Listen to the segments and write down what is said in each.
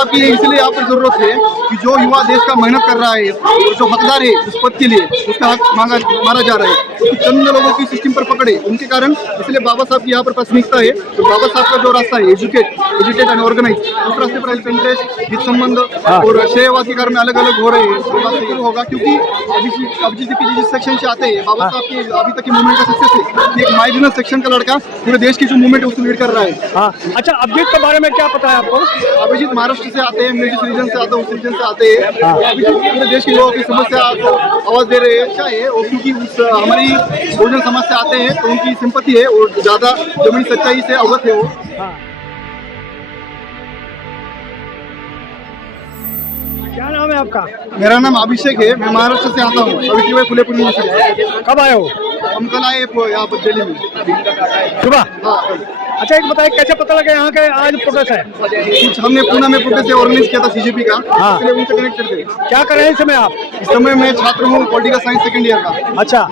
साहब की इसलिए यहाँ पर जरूरत है कि जो युवा देश का मेहनत कर रहा है और जो हकदार है उस पद के लिए उसका हक मारा जा रहा है, तो चंद लोगों की सिस्टम पर पकड़े उनके कारण, इसलिए बाबा साहब की यहाँ पर प्राथमिकता है। तो बाबा साहब का जो रास्ता है एजुकेट एंड ऑर्गेनाइज, उस रास्ते पर हेल्थ इंटरेस्ट, हित संबंध और शेयवादी कार्य में अलग अलग हो रहे हैं। तो बात शुरू होगा क्योंकि अभी जिस सेक्शन से आते हैं बाबा साहब की अभी तक की मूवमेंट का सक्सेस है कि एक मार्जिनल सेक्शन का लड़का पूरे देश की जो मूवमेंट है उसको लीड कर रहा है। हाँ, अच्छा, अभिजीत के बारे में क्या पता है आपको? अभिजीत महाराष्ट्र से आते हैं, मैं जिस रीजन से आता हूँ उस रीजन से आते हैं। अभिजीत पूरे देश के लोगों की समस्या को आवाज दे रहे हैं, चाहे वो क्योंकि उस हमारी बहुजन समाज से आते हैं तो उनकी सिंपत्ति है और ज्यादा जमीनी सच्चाई से अवगत है वो। क्या नाम है आपका? मेरा नाम अभिषेक है, मैं महाराष्ट्र से आता हूँ, सावित्रीबाई फुले पुण्यनगरी से। कब आए हो? हम कल आए यहाँ पर दिल्ली में सुबह। हाँ। अच्छा, एक बताइए कैसे पता लगा यहाँ के आज प्रोटेस्ट है? कुछ हमने पुणे में प्रोटेस्ट ऑर्गेनाइज किया था सीजेपी का, इसलिए उनसे कनेक्टेड थे। क्या कर रहे हैं इस समय आप? इस समय मैं छात्र हूँ पॉलिटिकल साइंस सेकंड ईयर का। अच्छा,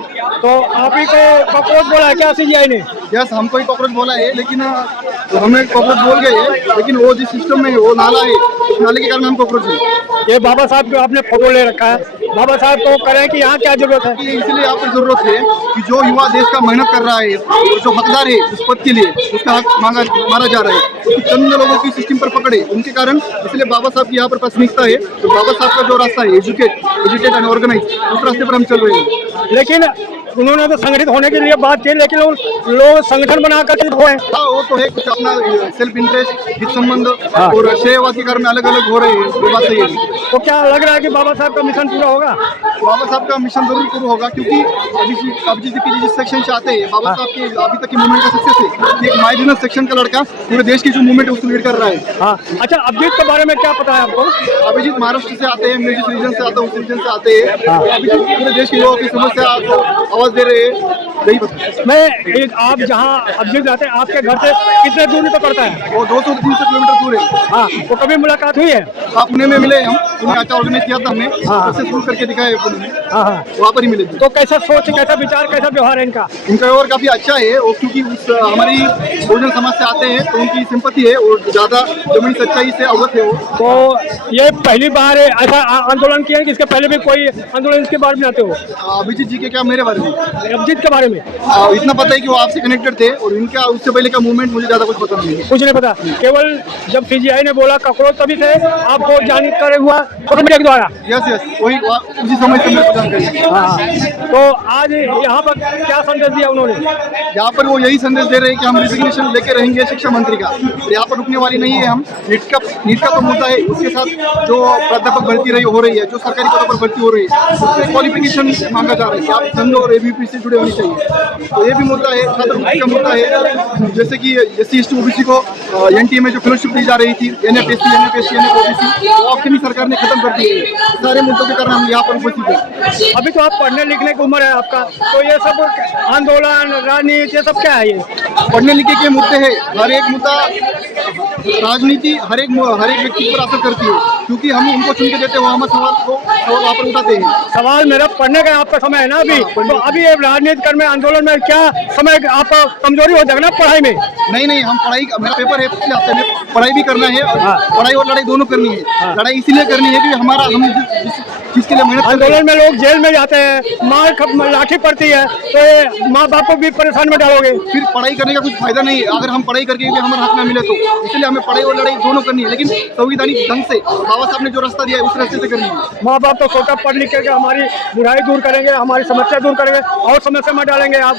तो आप ही को कॉकरोच बोला है क्या सीजीआई ने? यस, हमको ही कॉकरोच बोला है, लेकिन हमें कॉकरोच बोल गए हैं, लेकिन वो जिस सिस्टम में वो नाला है उस नाले के कारण हम कॉकरोच है। ये बाबा साहब का आपने फोटो ले रखा है, बाबा साहब को करें कि यहाँ क्या जरूरत है? इसलिए यहाँ पर जरूरत है कि जो युवा देश का मेहनत कर रहा है और जो हकदार है उस पद के लिए उसका हक मारा जा रहा है, तो चंद लोगों की सिस्टम पर पकड़े उनके कारण, इसलिए बाबा साहब की यहाँ पर प्राथमिकता है। तो बाबा साहब का जो रास्ता है एजुकेट एंड ऑर्गेनाइज, उस रास्ते पर हम चल रहे हैं। लेकिन उन्होंने तो संगठित होने के लिए बात की, लेकिन लोग संगठन बना कर हुए हैं। हाँ, वो तो है, कुछ अपना सेल्फ इंटरेस्ट, हित संबंध और शेयवादी कार्य में अलग अलग हो रहे हैं, ये बात सही है। तो क्या लग रहा है कि बाबा साहब का मिशन पूरा होगा? बाबा साहब का मिशन जरूर पूरा होगा क्योंकि अभी जिस सेक्शन से आते हैं बाबा साहब की अभी तक की मूवमेंट का सक्सेस है कि एक मार्जिनल सेक्शन का लड़का पूरे देश की जो मूवमेंट है उसको लीड कर रहा है। हाँ, अच्छा, अभिजीत के बारे में क्या पता है आपको? अभिजीत महाराष्ट्र से आते हैं, मैं जिस रीजन से आता हूँ उस रीजन से आते हैं। अभिजीत पूरे देश के लोगों की समस्या को आवाज दे रहे हैं, यही बता। मैं आप जहाँ अभिजीत जाते हैं आपके घर से कितने दूरी पर पड़ता है? वो 200-300 किलोमीटर दूर है। हाँ, तो कभी मुलाकात हुई है? हाँ, पुणे में मिले हम, पुणे अच्छा ऑर्गेनाइज किया था हमने, सक्सेसफुल करके दिखाया पुणे में। हाँ, वहाँ पर ही मिले थे। तो कैसा सोच, कैसा विचार, कैसा व्यवहार है इनका? इनका व्यवहार काफी अच्छा है और क्योंकि उस हमारी बहुजन समाज से आते हैं तो उनकी सिंपत्ति है और ज्यादा जमीनी सच्चाई से अवगत है वो। तो ये पहली बार ऐसा आंदोलन किया है कि इसके पहले भी कोई आंदोलन इसके बारे में आते हो? अभिजीत जी के क्या मेरे बारे में? अभिजीत के बारे में इतना पता है कि वो आपसे कनेक्टेड थे और इनका उससे पहले का मूवमेंट मुझे ज्यादा कुछ पता नहीं है। कुछ नहीं पता, केवल जब सीजीआई ने बोला कॉकरोच तभी से आपको जानकारी हुआ सोशल मीडिया के द्वारा? यस, वही उसी समय से मेरे को जानकारी है। हाँ, तो आज यहाँ पर क्या संदेश दिया उन्होंने? यहाँ पर वो यही संदेश दे रहे हैं कि हम रिजिग्नेशन लेके रहेंगे शिक्षा मंत्री का, यहाँ पर रुकने वाली नहीं है हम। नीट का तो मुद्दा है, उसके साथ जो प्राध्यापक भर्ती हो रही है, जो सरकारी पदों पर भर्ती हो रही है, उसमें क्वालिफिकेशन मांगा जा रहा है कि आप संघ और एबीपी से जुड़े होने चाहिए। तो ये भी मुद्दा है, छात्रवृत्ति का मुद्दा है, जैसे कि SC ST OBC को NTA में जो फेलोशिप दी जा रही थी, NFSC NFOBC, वो आपकी सरकार ने खत्म कर दी है। सारे मुद्दों के कारण हम यहाँ पर उपस्थित हैं। अभी तो आप पढ़ने लिखने की उम्र है आपका, तो ये सब आंदोलन, राजनीति, ये सब क्या है? ये पढ़ने लिखे के मुद्दे हैं, हर एक मुद्दा राजनीति हर एक व्यक्ति पर असर करती है, क्योंकि हम उनको चुन के देते हैं, वो हमारे सवाल को वहाँ पर उठाते हैं। सवाल मेरा पढ़ने का आपका समय है ना अभी, तो अभी ये राजनीति करने आंदोलन में क्या समय आप कमजोरी हो जाएगा ना पढ़ाई में? नहीं, हम पढ़ाई, मेरा पेपर है पिछले हफ्ते में, पढ़ाई भी करना है और पढ़ाई और लड़ाई दोनों करनी है। लड़ाई इसीलिए करनी है कि हम जिस चीज के लिए मेहनत आंदोलन में लोग जेल में जाते हैं, लाठी पड़ती है, तो ये माँ बाप को भी परेशान में डालोगे। फिर पढ़ाई करने का कुछ फायदा नहीं है अगर हम पढ़ाई करके भी हमारा हक ना मिले तो। इसलिए हमें पढ़ाई और लड़ाई दोनों करनी है, लेकिन संवैधानिक ढंग से बाबा साहब ने जो रास्ता दिया है उस रास्ते से करनी है। माँ बाप तो सोचा पढ़ लिख करके हमारी बुराई दूर करेंगे, हमारी समस्या दूर करेंगे, और समस्या में डालेंगे आप?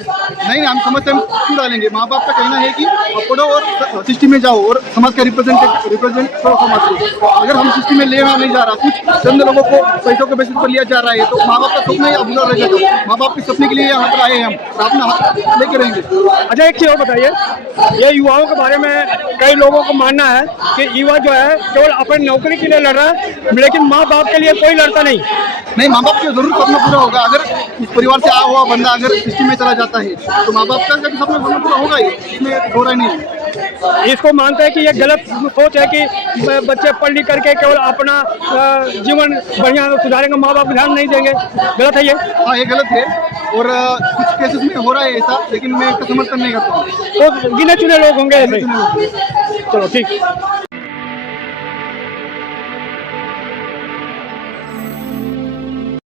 नहीं, हम समस्या में क्यों डालेंगे? माँ बाप का कहना है कि पढ़ो और सिस्टम में जाओ और समाज का रिप्रेजेंट करो समाज को। अगर हम सिस्टम में लेना नहीं जा रहा, कुछ चंद लोगों को पैसों के बेसिस पर लिया जा रहा है, तो माँ बाप का सपना ही अधूरा रह जाएगा। माँ बाप के सपने के लिए यहाँ पर आए हैं हम, अपना हक लेके रहेंगे। अच्छा, एक चीज और बताइए, ये युवाओं के बारे में कई लोगों को मानना है कि युवा जो है केवल अपनी नौकरी के लिए लड़ रहा है, लेकिन माँ बाप के लिए कोई लड़ता नहीं। माँ बाप का जरूर सपना पूरा होगा। अगर इस परिवार से आया हुआ बंदा अगर सिस्टम में चला जाता है तो माँ बाप का सपना पूरा होगा ही, इसमें हो रहा नहीं है। इसको मानते हैं कि ये गलत सोच है कि बच्चे पढ़ लिख करके केवल अपना जीवन बढ़िया सुधारेंगे, माँ बाप ध्यान नहीं देंगे, गलत है ये? हाँ, ये गलत है और कुछ केसेस में हो रहा है ऐसा, लेकिन मैं इसका समर्थन नहीं करता हूँ। तो गिने चुने लोग होंगे ऐसे। चलो ठीक।